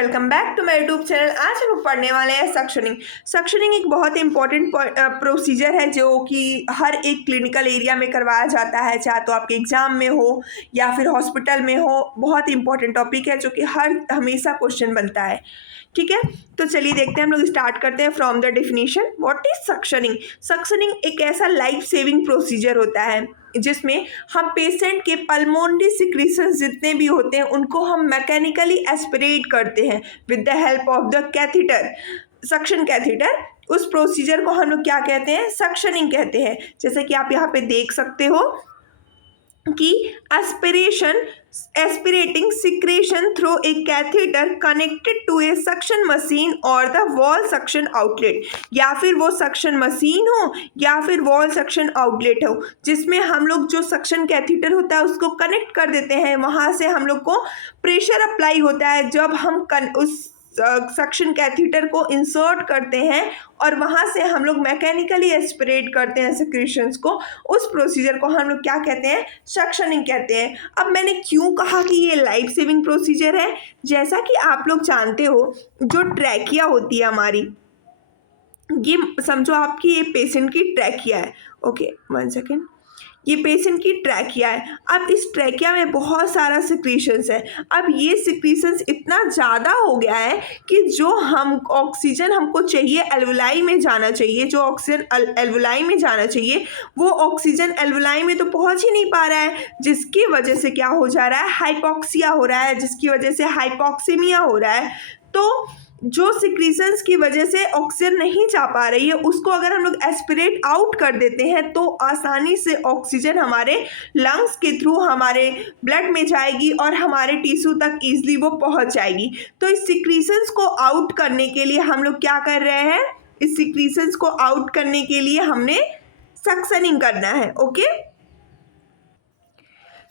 Welcome back to my YouTube channel. आज हम लोग पढ़ने वाले हैं सक्शनिंग। सक्शनिंग एक बहुत इंपॉर्टेंट प्रोसीजर है जो कि हर एक क्लिनिकल एरिया में करवाया जाता है, चाहे तो आपके एग्जाम में हो या फिर हॉस्पिटल में हो। बहुत इंपॉर्टेंट टॉपिक है जो कि हमेशा क्वेश्चन बनता है। ठीक है, तो चलिए देखते हैं, हम लोग स्टार्ट करते हैं from the definition. What is suctioning? Suctioning एक ऐसा लाइफ सेविंग प्रोसीजर होता है जिसमें हम पेशेंट के पल्मोनरी सिक्रीशंस जितने भी होते हैं उनको हम मैकेनिकली एस्पिरेट करते हैं with the help of the catheter, suction catheter. उस प्रोसीजर को हम लोग क्या कहते हैं? सक्शनिंग कहते हैं। जैसे कि आप यहाँ पे देख सकते हो कि aspirating secretion through a catheter connected to a suction machine और द वॉल सक्शन आउटलेट, या फिर वो सक्शन मशीन हो या फिर वॉल सक्शन आउटलेट हो जिसमें हम लोग जो सक्शन कैथेटर होता है उसको कनेक्ट कर देते हैं। वहाँ से हम लोग को प्रेशर अप्लाई होता है जब हम उस सक्शन कैथीटर को इंसर्ट करते हैं और वहाँ से हम लोग मैकेनिकली एस्पिरेट करते हैं सिक्रीशंस को। उस प्रोसीजर को हम लोग क्या कहते हैं? सक्शनिंग कहते हैं। अब मैंने क्यों कहा कि ये लाइफ सेविंग प्रोसीजर है? जैसा कि आप लोग जानते हो, जो ट्रैकिया होती है हमारी, ये समझो आपकी ये पेशेंट की ट्रैकिया है। Okay, 1 second. ये पेशेंट की ट्रैकिया है। अब इस ट्रैकिया में बहुत सारा सिक्रीशंस है। अब ये सिक्रीशंस इतना ज़्यादा हो गया है कि जो हम ऑक्सीजन हमको चाहिए एल्वुलाई में जाना चाहिए, जो ऑक्सीजन एल्वुलाई में जाना चाहिए वो ऑक्सीजन एल्वुलाई में तो पहुंच ही नहीं पा रहा है, जिसकी वजह से क्या हो जा रहा है? हाइपोक्सिया हो रहा है, जिसकी वजह से हाइपोक्सीमिया हो रहा है। तो जो सिक्रीशंस की वजह से ऑक्सीजन नहीं जा पा रही है उसको अगर हम लोग एस्पिरेट आउट कर देते हैं तो आसानी से ऑक्सीजन हमारे लंग्स के थ्रू हमारे ब्लड में जाएगी और हमारे टिश्यू तक ईजिली वो पहुंच जाएगी। तो इस सिक्रीशंस को आउट करने के लिए हम लोग क्या कर रहे हैं? इस सिक्रीशंस को आउट करने के लिए हमने सक्शनिंग करना है। ओके,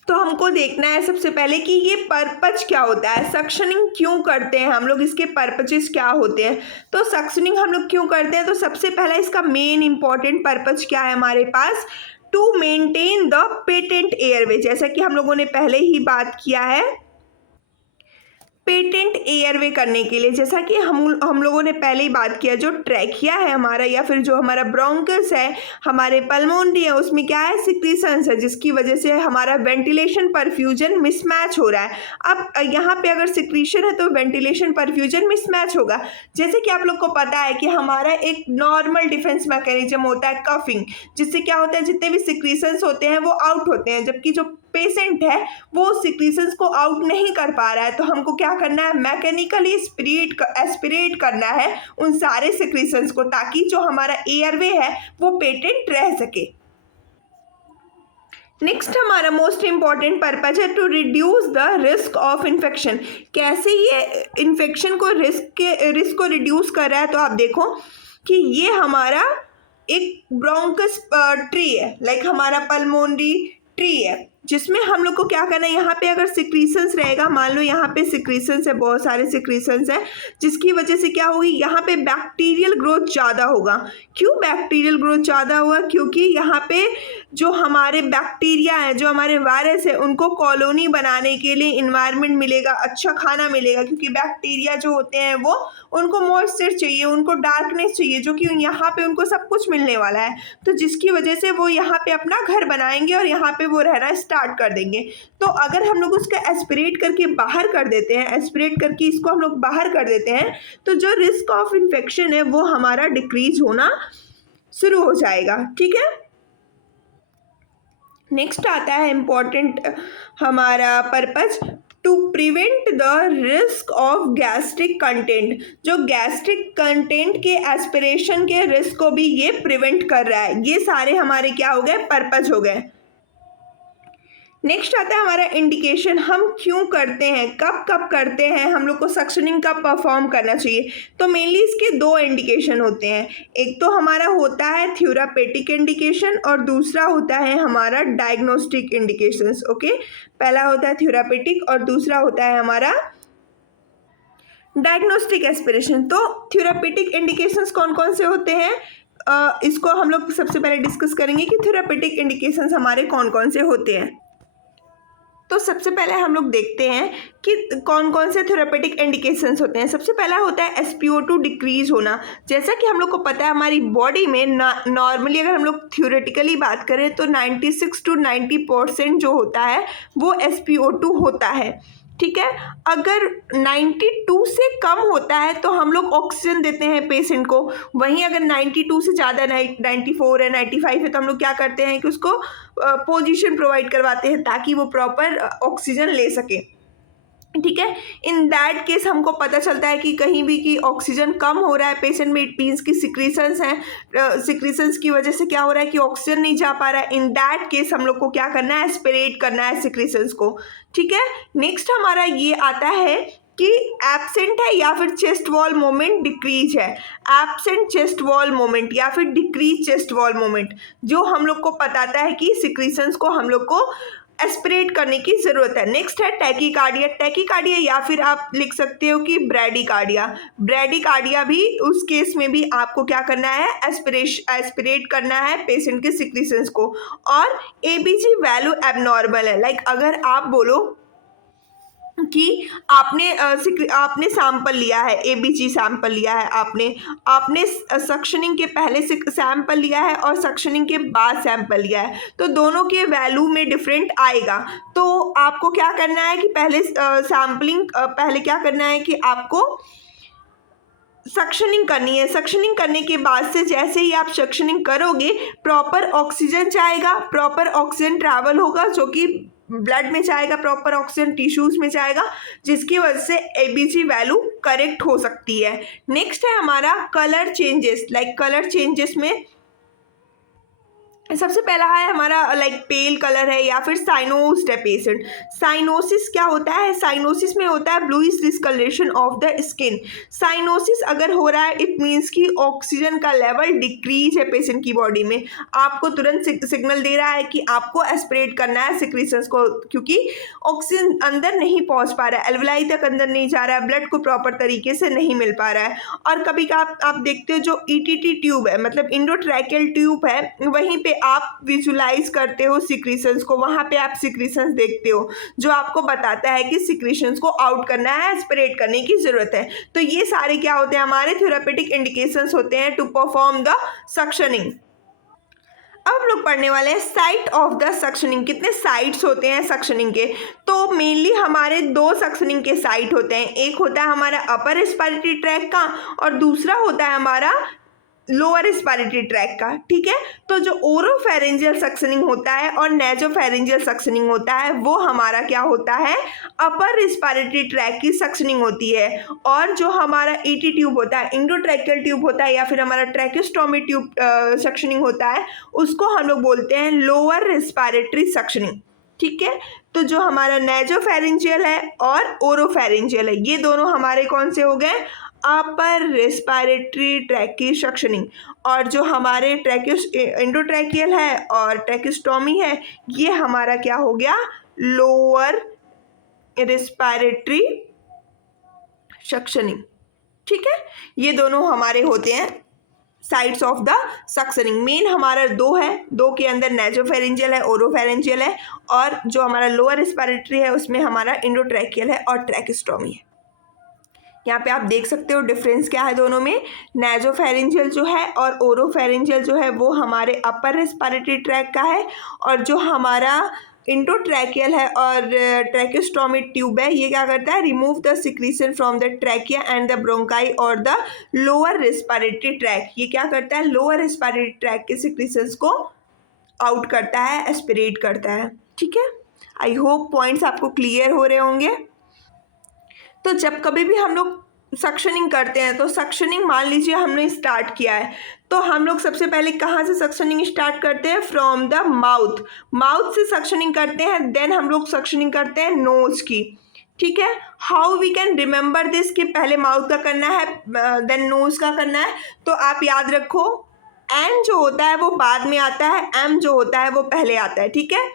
तो हमको देखना है सबसे पहले कि ये पर्पज क्या होता है, सक्शनिंग क्यों करते हैं हम लोग, इसके पर्पजेस क्या होते हैं। तो सक्शनिंग हम लोग क्यों करते हैं? तो सबसे पहला इसका मेन इंपॉर्टेंट पर्पज क्या है हमारे पास? To maintain the patent airway. जैसा कि हम लोगों ने पहले ही बात किया है, पेटेंट एयरवे करने के लिए, जैसा कि हम लोगों ने पहले ही बात किया, जो ट्रैकिया है हमारा या फिर जो हमारा ब्रोंकस है, हमारे पल्मोनरी है, उसमें क्या है? सिक्रीशंस है, जिसकी वजह से हमारा वेंटिलेशन परफ्यूजन मिसमैच हो रहा है। अब यहाँ पे अगर सिक्रीशन है तो वेंटिलेशन परफ्यूजन मिसमैच होगा। जैसे कि आप लोग को पता है कि हमारा एक नॉर्मल डिफेंस मैकेनिज्म होता है कफिंग, जिससे क्या होता है? जितने भी सिक्रीशंस होते हैं वो आउट होते हैं, जबकि जो पेशेंट है वो सिक्रीशंस को आउट नहीं कर पा रहा है। तो हमको क्या करना है? मैकेनिकली एस्पिरेट करना है उन सारे सिक्रीशंस को, ताकि जो हमारा एयरवे है वो पेटेंट रह सके। नेक्स्ट हमारा मोस्ट इंपॉर्टेंट पर्पज है to reduce the risk of infection. कैसे ये इन्फेक्शन को रिस्क को रिड्यूस कर रहा है? तो आप देखो कि ये हमारा एक ब्रोंकस ट्री है, लाइक हमारा पल्मोनरी ट्री है, जिसमें हम लोग को क्या करना है? यहाँ पे अगर सिक्रीशंस रहेगा, मान लो यहाँ पे सिक्रीशंस है, बहुत सारे सिक्रीशंस है, जिसकी वजह से क्या होगी? यहाँ पे बैक्टीरियल ग्रोथ ज़्यादा होगा। क्यों बैक्टीरियल ग्रोथ ज़्यादा होगा? क्योंकि यहाँ पे जो हमारे बैक्टीरिया है, जो हमारे वायरस है, उनको कॉलोनी बनाने के लिए इन्वायरमेंट मिलेगा, अच्छा खाना मिलेगा। क्योंकि बैक्टीरिया जो होते हैं वो, उनको मॉइस्चर चाहिए, उनको डार्कनेस चाहिए, जो कि यहाँ पे उनको सब कुछ मिलने वाला है। तो जिसकी वजह से वो यहाँ पे अपना घर बनाएंगे और यहाँ पे वो रहना स्टार्ट कर देंगे। तो अगर हम लोग उसका एस्पिरेट करके बाहर कर देते हैं, एस्पिरेट करके इसको हम लोग बाहर कर देते हैं, तो जो रिस्क ऑफ इन्फेक्शन है वो हमारा डिक्रीज होना शुरू हो जाएगा। ठीक है, नेक्स्ट आता है इम्पॉर्टेंट हमारा purpose to prevent the risk of gastric content. जो गैस्ट्रिक कंटेंट के एस्पिरेशन के रिस्क को भी ये प्रिवेंट कर रहा है। ये सारे हमारे क्या हो गए? पर्पज हो गए। नेक्स्ट आता है हमारा इंडिकेशन। हम क्यों करते हैं, कब कब करते हैं, हम लोग को सक्शनिंग कब परफॉर्म करना चाहिए? तो मेनली इसके दो इंडिकेशन होते हैं। एक तो हमारा होता है थ्योरापेटिक इंडिकेशन और दूसरा होता है हमारा डायग्नोस्टिक इंडिकेशंस। ओके, पहला होता है थ्योरापेटिक और दूसरा होता है हमारा डायग्नोस्टिक एस्पिरेशन। तो थ्योरापेटिक इंडिकेशंस कौन कौन से होते हैं? इसको हम लोग सबसे पहले डिस्कस करेंगे कि थ्योरापेटिक इंडिकेशंस हमारे कौन कौन से होते हैं। तो सबसे पहले हम लोग देखते हैं कि कौन कौन से थेरेपेटिक इंडिकेशंस होते हैं। सबसे पहला होता है SpO2 डिक्रीज होना। जैसा कि हम लोग को पता है हमारी बॉडी में नॉर्मली अगर हम लोग थ्योरेटिकली बात करें तो 96 to 90% जो होता है वो SpO2 होता है, ठीक है। अगर 92 से कम होता है तो हम लोग ऑक्सीजन देते हैं पेशेंट को। वहीं अगर 92 से ज़्यादा 94 है 95 है तो हम लोग क्या करते हैं कि उसको पोजीशन प्रोवाइड करवाते हैं ताकि वो प्रॉपर ऑक्सीजन ले सके, ठीक है। इन दैट केस हमको पता चलता है कि कहीं भी कि ऑक्सीजन कम हो रहा है पेशेंट में, इट मीन्स की सिक्रीशंस हैं, सिक्रीशंस की वजह से क्या हो रहा है कि ऑक्सीजन नहीं जा पा रहा है। इन दैट केस हम लोग को क्या करना है, एस्पिरेट करना है सिक्रीशंस को, ठीक है। नेक्स्ट हमारा ये आता है कि एब्सेंट है या फिर चेस्ट वॉल मोमेंट डिक्रीज है। एब्सेंट चेस्ट वॉल मोमेंट या फिर डिक्रीज चेस्ट वॉल मोमेंट जो हम लोग को बताता है कि सिक्रीशंस को हम लोग को एस्पिरेट करने की जरूरत है। नेक्स्ट है टैकीकार्डिया। टैकीकार्डिया या फिर आप लिख सकते हो कि ब्रैडीकार्डिया। ब्रैडीकार्डिया भी उस केस में भी आपको क्या करना है, एस्पिरेट करना है पेशेंट के सिक्रीशंस को। और एबीजी वैल्यू एबनॉर्मल है, लाइक अगर आप बोलो कि आपने सैंपल लिया है, एबीजी सैंपल लिया है, आपने सक्शनिंग के पहले से सैंपल लिया है और सक्शनिंग के बाद सैंपल लिया है, तो दोनों के वैल्यू में डिफरेंट आएगा। तो आपको क्या करना है कि पहले क्या करना है कि आपको सक्शनिंग करनी है। सक्शनिंग करने के बाद से जैसे ही आप सक्शनिंग करोगे प्रॉपर ऑक्सीजन जाएगा, प्रॉपर ऑक्सीजन ट्रैवल होगा जो कि ब्लड में जाएगा, प्रॉपर ऑक्सीजन टिश्यूज में जाएगा, जिसकी वजह से एबीजी वैल्यू करेक्ट हो सकती है। नेक्स्ट है हमारा colour changes. Like colour changes में सबसे पहला है हमारा लाइक पेल कलर है या फिर साइनोस्ड है पेशेंट। साइनोसिस क्या होता है, साइनोसिस में होता है bluish discolouration of the skin. Cyanosis अगर हो रहा है इट मीन्स कि ऑक्सीजन का लेवल डिक्रीज है पेशेंट की बॉडी में, आपको तुरंत सिग्नल दे रहा है कि आपको एस्पिरेट करना है सिक्रीशंस को, क्योंकि ऑक्सीजन अंदर नहीं पहुंच पा रहा है, एल्वलाई तक अंदर नहीं जा रहा है, ब्लड को प्रॉपर तरीके से नहीं मिल पा रहा है। और कभी का आप देखते हो जो ईटीटी ट्यूब है, मतलब इंडोट्रैकियल ट्यूब है, वहीं पे आप विजुलाइज करते हो सिक्रीशंस को, वहां पे आप सिक्रीशंस देखते हो जो आपको बताता है कि सिक्रीशंस को आउट करना है, एस्पिरेट करने की जरूरत है। तो ये सारे क्या होते हैं, हमारे थेरेपेटिक इंडिकेशंस होते हैं टू परफॉर्म द सक्शनिंग। अब हम लोग पढ़ने वाले हैं साइट ऑफ द सक्शनिंग। कितने साइट्स होते हैं सक्शनिंग के, तो मेनली हमारे दो सक्शनिंग के साइट होते हैं। एक होता है हमारा अपर रेस्पिरेटरी ट्रैक का और दूसरा होता है हमारा लोअर रेस्पिरेटरी ट्रैक का, ठीक है। तो जो ओरोफेरेंजियल सक्शनिंग होता है और नेजोफेरेंजियल सक्शनिंग होता है वो हमारा क्या होता है, अपर रेस्पिरेटरी ट्रैक की सक्शनिंग होती है। और जो हमारा ईटी ट्यूब होता है, इंडोट्रैकियल ट्यूब होता है या फिर हमारा ट्रैकेस्टोमी ट्यूब सक्शनिंग होता है, उसको हम लोग बोलते हैं लोअर रेस्पिरेटरी सक्शनिंग, ठीक है। तो जो हमारा नेजोफेरेंजियल है और ओरोफेरेंजियल है, ये दोनों हमारे कौन से हो गए, अपर रेस्पिरेटरी ट्रैक की सक्शनिंग। और जो हमारे इंडोट्रैकियल है और ट्रैकेस्टोमी है, ये हमारा क्या हो गया, लोअर रेस्पिरेटरी सक्शनिंग, ठीक है। ये दोनों हमारे होते हैं sides of the suctioning. Main हमारा दो है, दो के अंदर नेजोफेरेंजियल है, ओरोफेरेंजियल है, और जो हमारा लोअर रेस्पिरेटरी है उसमें हमारा इंडोट्रैकियल है और ट्रैकेस्टोमी है। यहाँ पे आप देख सकते हो डिफरेंस क्या है दोनों में। नेजोफेरेंजियल जो है और ओरोफेरेंजियल जो है वो हमारे अपर रेस्पिरेटरी ट्रैक का है, और जो हमारा इंडोट्रैकियल है और ट्रैकेस्टोमी ट्यूब है, ये क्या करता है, remove the secretion from the trachea and the bronchi और द लोअर रेस्पिरेटरी ट्रैक। ये क्या करता है, लोअर रेस्पिरेटरी ट्रैक के सिक्रीशंस को आउट करता है, एस्पिरेट करता है, ठीक है। आई होप पॉइंट्स आपको क्लियर हो रहे होंगे। तो जब कभी भी हम लोग सक्शनिंग करते हैं, तो सक्शनिंग मान लीजिए हमने स्टार्ट किया है, तो हम लोग सबसे पहले कहाँ से सक्शनिंग स्टार्ट करते हैं, फ्रॉम द माउथ। माउथ से सक्शनिंग करते हैं, देन हम लोग सक्शनिंग करते हैं नोज की, ठीक है। How we can remember this कि पहले माउथ का करना है देन नोज का करना है, तो आप याद रखो एन जो होता है वो बाद में आता है, एम जो होता है वो पहले आता है, ठीक है।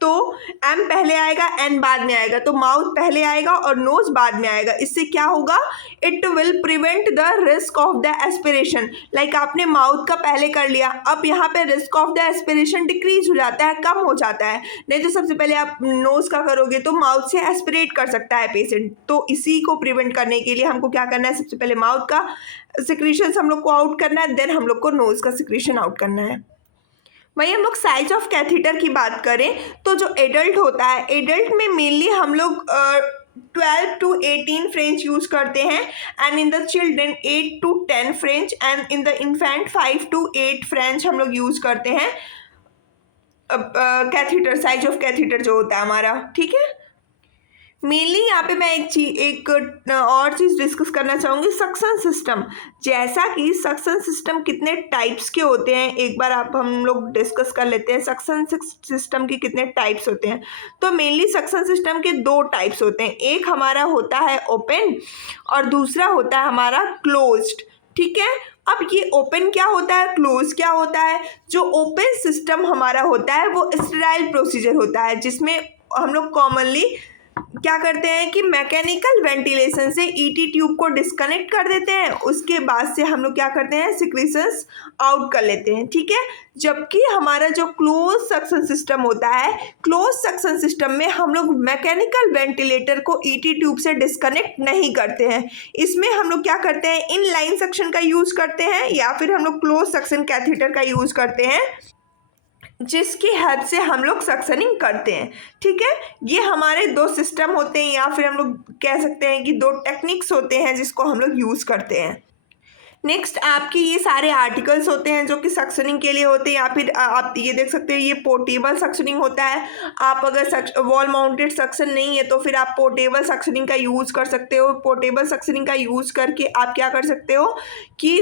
तो एम पहले आएगा, एन बाद में आएगा, तो माउथ पहले आएगा और नोज बाद में आएगा। इससे क्या होगा, it will prevent the risk of the aspiration. Like आपने माउथ का पहले कर लिया, अब यहाँ पे risk of the aspiration decrease हो जाता है, कम हो जाता है। नहीं तो सबसे पहले आप नोज का करोगे तो माउथ से एस्पिरेट कर सकता है पेशेंट, तो इसी को प्रिवेंट करने के लिए हमको क्या करना है, सबसे पहले माउथ का सिक्रीशन हम लोग को आउट करना है, देन हम लोग को नोज का सिक्रीशन आउट करना है। वहीं हम लोग साइज ऑफ कैथीटर की बात करें तो जो एडल्ट होता है, एडल्ट में मेनली हम लोग 12 to 18 फ्रेंच यूज़ करते हैं, and in the children 8 to 10 French, and in the infant 5 to 8 French हम लोग यूज़ करते हैं कैथीटर, साइज ऑफ कैथीटर जो होता है हमारा। ठीक है, मेनली यहाँ पे मैं एक और चीज़ डिस्कस करना चाहूँगी, सक्शन सिस्टम। जैसा कि सक्शन सिस्टम कितने टाइप्स के होते हैं, एक बार हम लोग डिस्कस कर लेते हैं सक्शन सिस्टम के कितने टाइप्स होते हैं। तो मेनली सक्शन सिस्टम के दो टाइप्स होते हैं, एक हमारा होता है ओपन और दूसरा होता है हमारा क्लोज्ड। ठीक है, अब ये ओपन क्या होता है, क्लोज क्या होता है। जो ओपन सिस्टम हमारा होता है वो स्टेराइल प्रोसीजर होता है, जिसमें हम लोग कॉमनली क्या करते हैं कि मैकेनिकल वेंटिलेशन से ईटी ट्यूब को डिस्कनेक्ट कर देते हैं, उसके बाद से हम लोग क्या करते हैं, सिक्रीशंस आउट कर लेते हैं। ठीक है, जबकि हमारा जो क्लोज सक्शन सिस्टम होता है, क्लोज सक्शन सिस्टम में हम लोग मैकेनिकल वेंटिलेटर को ईटी ट्यूब से डिस्कनेक्ट नहीं करते हैं। इसमें हम लोग क्या करते हैं, इन लाइन सक्शन का यूज़ करते हैं या फिर हम लोग क्लोज सक्शन कैथीटर का यूज़ करते हैं, जिसकी हेल्प से हम लोग सक्शनिंग करते हैं। ठीक है, ये हमारे दो सिस्टम होते हैं या फिर हम लोग कह सकते हैं कि दो टेक्निक्स होते हैं जिसको हम लोग यूज़ करते हैं। नेक्स्ट आपके ये सारे आर्टिकल्स होते हैं जो कि सक्शनिंग के लिए होते हैं, या फिर आप ये देख सकते हो ये पोर्टेबल सक्शनिंग होता है। आप अगर वॉल माउंटेड सक्शन नहीं है तो फिर आप पोर्टेबल सक्शनिंग का यूज़ कर सकते हो। पोर्टेबल सक्शनिंग का यूज़ करके आप क्या कर सकते हो कि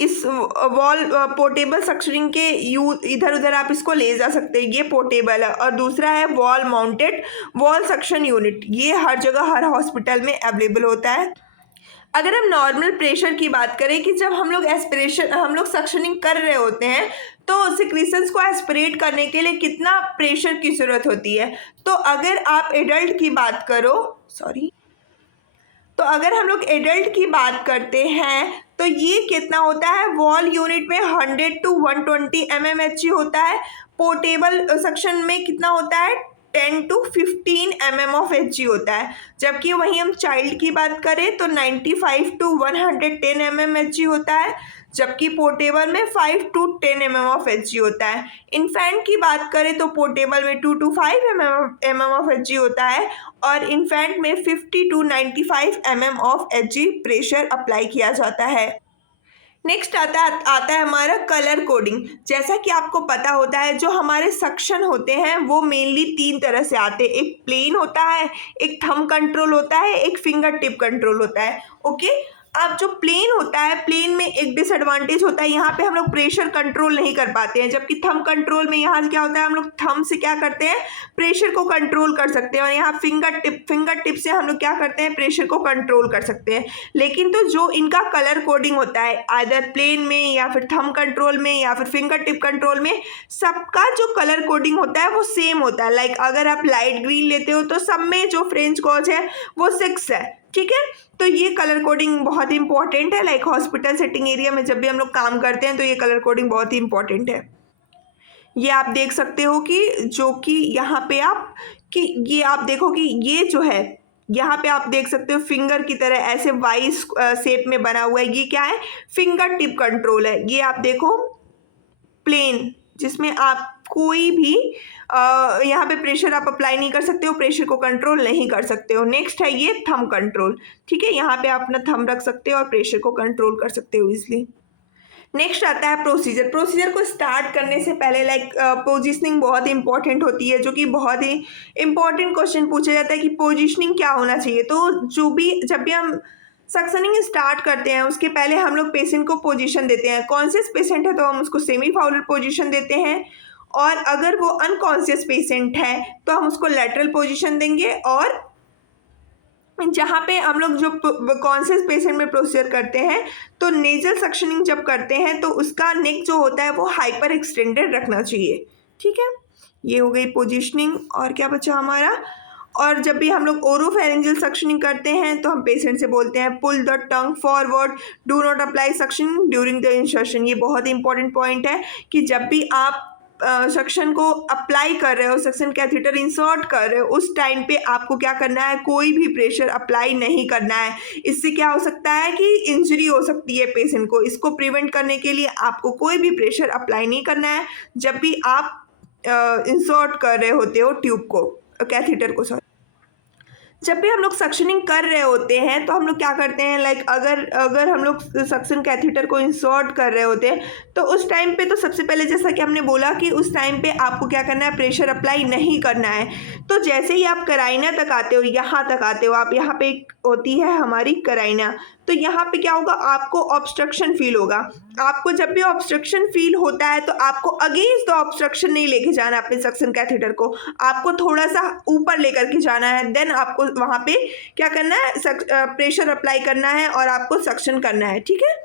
इस वॉल पोर्टेबल सक्शनिंग के इधर उधर आप इसको ले जा सकते हैं, ये पोर्टेबल है। और दूसरा है wall mounted wall suction unit, ये हर जगह हर हॉस्पिटल में अवेलेबल होता है। अगर हम नॉर्मल प्रेशर की बात करें कि जब हम लोग सक्शनिंग कर रहे होते हैं तो सिक्रीशंस को एस्पिरेट करने के लिए कितना प्रेशर की ज़रूरत होती है। तो अगर आप एडल्ट की बात करो, तो अगर हम लोग एडल्ट की बात करते हैं तो ये कितना होता है, वॉल यूनिट में 100 to 120 mmHg होता है। पोर्टेबल सक्शन में कितना होता है, 10 to 15 mm of Hg होता है। जबकि वहीं हम चाइल्ड की बात करें तो 95 to 110 mmHg होता है, जबकि पोर्टेबल में 5 to 10 mm of Hg होता है। इन्फेंट की बात करें तो पोर्टेबल में 2 to 5 mm of Hg होता है और इन्फेंट में 50 to 95 mm of Hg pressure apply किया जाता है। नेक्स्ट आता है हमारा कलर कोडिंग। जैसा कि आपको पता होता है जो हमारे सक्शन होते हैं वो मेनली 3 तरह से आते हैं, एक प्लेन होता है, एक थंब कंट्रोल होता है, एक फिंगर टिप कंट्रोल होता है। ओके, अब जो प्लेन होता है, प्लेन में एक डिसएडवांटेज होता है, यहाँ पे हम लोग प्रेशर कंट्रोल नहीं कर पाते हैं, जबकि थंब कंट्रोल में यहाँ क्या होता है, हम लोग थंब से क्या करते हैं, प्रेशर को कंट्रोल कर सकते हैं। और यहाँ फिंगर टिप से हम लोग क्या करते हैं, प्रेशर को कंट्रोल कर सकते हैं। लेकिन तो जो इनका कलर कोडिंग होता है आइदर प्लेन में या फिर थंब कंट्रोल में या फिर फिंगर टिप कंट्रोल में, सबका जो कलर कोडिंग होता है वो सेम होता है। लाइक अगर आप लाइट ग्रीन लेते हो तो सब में जो फ्रेंच गॉज है वो 6 है। ठीक है, तो ये कलर कोडिंग बहुत ही इंपॉर्टेंट है। लाइक हॉस्पिटल सेटिंग एरिया में जब भी हम लोग काम करते हैं तो ये कलर कोडिंग बहुत ही इंपॉर्टेंट है। ये आप देख सकते हो कि जो कि यहाँ पे ये आप देखो कि ये जो है यहाँ पे आप देख सकते हो फिंगर की तरह ऐसे वाइस शेप में बना हुआ है, ये क्या है, फिंगर टिप कंट्रोल है। ये आप देखो प्लेन, जिसमें आप कोई भी यहाँ पे प्रेशर आप अप्लाई नहीं कर सकते हो, प्रेशर को कंट्रोल नहीं कर सकते हो। नेक्स्ट है ये थंब कंट्रोल। ठीक है, यहाँ पे आप अपना थंब रख सकते हो और प्रेशर को कंट्रोल कर सकते हो इजीली। नेक्स्ट आता है प्रोसीजर को स्टार्ट करने से पहले लाइक पोजिशनिंग बहुत इंपॉर्टेंट होती है, जो कि बहुत ही इंपॉर्टेंट क्वेश्चन पूछा जाता है कि पोजिशनिंग क्या होना चाहिए। तो जब भी हम सक्शनिंग स्टार्ट करते हैं उसके पहले हम लोग पेशेंट को पोजीशन देते हैं। कॉन्शियस पेशेंट है तो हम उसको सेमी फाउलर पोजीशन देते हैं, और अगर वो अनकॉन्शियस पेशेंट है तो हम उसको लेटरल पोजीशन देंगे। और जहाँ पे हम लोग जो कॉन्शियस पेशेंट में प्रोसीजर करते हैं तो नेजल सक्शनिंग जब करते हैं तो उसका नेक जो होता है वो हाइपर एक्सटेंडेड रखना चाहिए। ठीक है, ये हो गई पोजिशनिंग। और क्या बचा हमारा, और जब भी हम लोग ओरोफेरेंजियल सक्शनिंग करते हैं तो हम पेशेंट से बोलते हैं pull the tongue forward, do not apply suction during the insertion. ये बहुत इंपॉर्टेंट पॉइंट है कि जब भी आप सक्शन को अप्लाई कर रहे हो, सक्शन कैथेटर इंसर्ट कर रहे हो, उस टाइम पे आपको क्या करना है, कोई भी प्रेशर अप्लाई नहीं करना है। इससे क्या हो सकता है कि इंजरी हो सकती है पेशेंट को। इसको प्रिवेंट करने के लिए आपको कोई भी प्रेशर अप्लाई नहीं करना है जब भी आप इंसर्ट कर रहे होते हो ट्यूब को, कैथेटर को, सॉरी। जब भी हम लोग सक्शनिंग कर रहे होते हैं तो हम लोग क्या करते हैं, लाइक अगर हम लोग सक्शन कैथेटर को इंसर्ट कर रहे होते हैं तो उस टाइम पे तो सबसे पहले जैसा कि हमने बोला कि उस टाइम पे आपको क्या करना है, प्रेशर अप्लाई नहीं करना है। तो जैसे ही आप कराइना तक आते हो, यहाँ तक आते हो आप, यहाँ पे एक होती है हमारी कराइना, तो यहाँ पे क्या होगा, आपको ऑब्स्ट्रक्शन फील होगा। आपको जब भी ऑब्स्ट्रक्शन फील होता है तो आपको अगेंस्ट द ऑब्स्ट्रक्शन नहीं लेके जाना अपने सक्शन कैथेटर को, आपको थोड़ा सा ऊपर लेकर के जाना है। देन आपको वहाँ पे क्या करना है, प्रेशर अप्लाई करना है और आपको सक्शन करना है, ठीक है।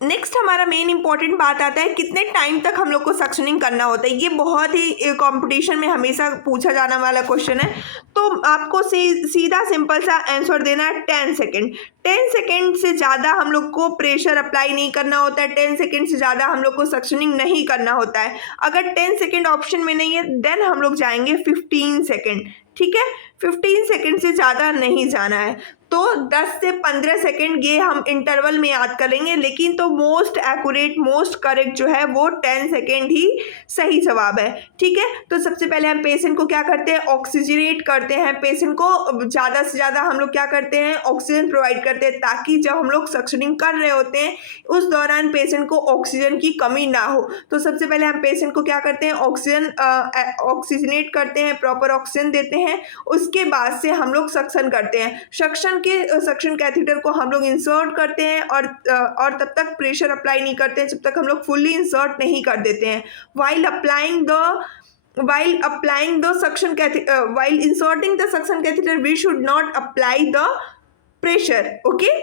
नेक्स्ट हमारा मेन इंपॉर्टेंट बात आता है कितने टाइम तक हम लोग को सक्शनिंग करना होता है। ये बहुत ही कंपटीशन में हमेशा पूछा जाने वाला क्वेश्चन है। तो आपको सीधा सिंपल सा आंसर देना है 10 सेकेंड। 10 सेकेंड से ज़्यादा हम लोग को प्रेशर अप्लाई नहीं करना होता है, 10 सेकेंड से ज़्यादा हम लोग को सक्शनिंग नहीं करना होता है। अगर 10 सेकेंड ऑप्शन में नहीं है देन हम लोग जाएंगे 15 सेकेंड, ठीक है। 15 सेकेंड से ज़्यादा नहीं जाना है। तो 10 से 15 सेकेंड ये हम इंटरवल में याद करेंगे, लेकिन तो मोस्ट एक्यूरेट, मोस्ट करेक्ट जो है वो 10 सेकेंड ही सही जवाब है, ठीक है। तो सबसे पहले हम पेशेंट को क्या करते हैं, ऑक्सीजनेट करते हैं। पेशेंट को ज़्यादा से ज़्यादा हम लोग क्या करते हैं, ऑक्सीजन प्रोवाइड करते हैं, ताकि जब हम लोग सक्शनिंग कर रहे होते हैं उस दौरान पेशेंट को ऑक्सीजन की कमी ना हो। तो सबसे पहले हम पेशेंट को क्या करते हैं, ऑक्सीजनेट करते हैं, प्रॉपर ऑक्सीजन देते हैं। उसके बाद से हम लोग सक्शन करते हैं। सक्शन कैथेटर को हम लोग इंसर्ट करते हैं और तब तक प्रेशर अप्लाई नहीं करते हैं जब तक हम लोग फुल्ली इंसर्ट नहीं कर देते हैं। while inserting the suction catheter we should not apply the pressure, okay।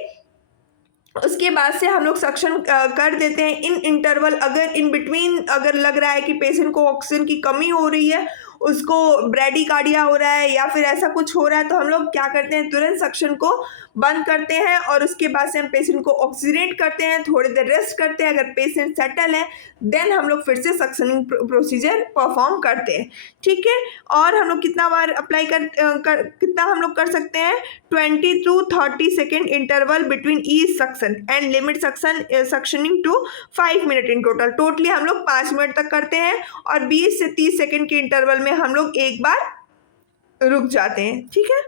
उसके बाद से हम लोग सक्शन कर देते हैं इन इंटरवल। अगर इन बिटवीन अगर लग रहा है कि पेशेंट को ऑक्सीजन की कमी हो रही है, उसको ब्रेडिकार्डिया हो रहा है या फिर ऐसा कुछ हो रहा है, तो हम लोग क्या करते हैं, तुरंत सक्शन को बंद करते हैं और उसके बाद से हम पेशेंट को ऑक्सीजनेट करते हैं, थोड़ी देर रेस्ट करते हैं। अगर पेशेंट सेटल है देन हम लोग फिर से सक्शनिंग प्रोसीजर परफॉर्म करते हैं, ठीक है। और हम लोग कितना बार अप्लाई कितना हम लोग कर सकते हैं, 20 to 30 second interval between each suction and limit suctioning to 5 minute in total. Totally हम लोग 5 मिनट तक करते हैं और 20 से 30 सेकेंड के इंटरवल में हम लोग एक बार रुक जाते हैं, ठीक है।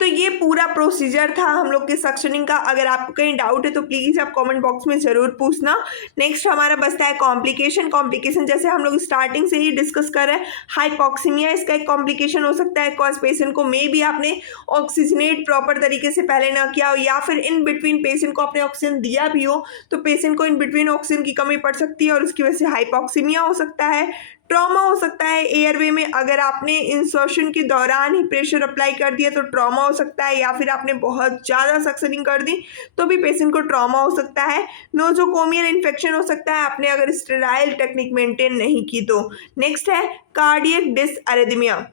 तो ये पूरा प्रोसीजर था हम लोग के सक्शनिंग का। अगर आपको कहीं डाउट है तो प्लीज़ आप कमेंट बॉक्स में ज़रूर पूछना। नेक्स्ट हमारा बचता है कॉम्प्लिकेशन। जैसे हम लोग स्टार्टिंग से ही डिस्कस कर रहे हैं, हाइपॉक्सीमिया इसका एक कॉम्प्लिकेशन हो सकता है। कॉज पेशेंट को मे भी आपने ऑक्सीजनेट प्रॉपर तरीके से पहले ना किया हो, या फिर इन बिटवीन पेशेंट को आपने ऑक्सीजन दिया भी हो तो पेशेंट को इन बिटवीन ऑक्सीजन की कमी पड़ सकती है और उसकी वजह से हाइपॉक्सीमिया हो सकता है। ट्रॉमा हो सकता है एयरवे में, अगर आपने इंसर्शन के दौरान ही प्रेशर अप्लाई कर दिया तो ट्रॉमा हो सकता है, या फिर आपने बहुत ज़्यादा सक्शनिंग कर दी तो भी पेशेंट को ट्रॉमा हो सकता है। नोजोकोमियल इन्फेक्शन हो सकता है आपने अगर स्टेराइल टेक्निक मेंटेन नहीं की तो। नेक्स्ट है कार्डियक डिसअरिथमिया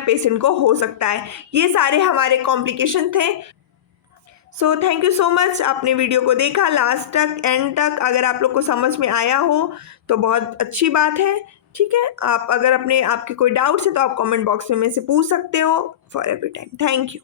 पेशेंट को हो सकता है। ये सारे हमारे कॉम्प्लिकेशन थे। So thank you so much, आपने वीडियो को देखा लास्ट तक, एंड तक। अगर आप लोग को समझ में आया हो तो बहुत अच्छी बात है, ठीक है। आप अगर आपके कोई डाउट्स है तो आप कमेंट बॉक्स में से पूछ सकते हो for every time. Thank you.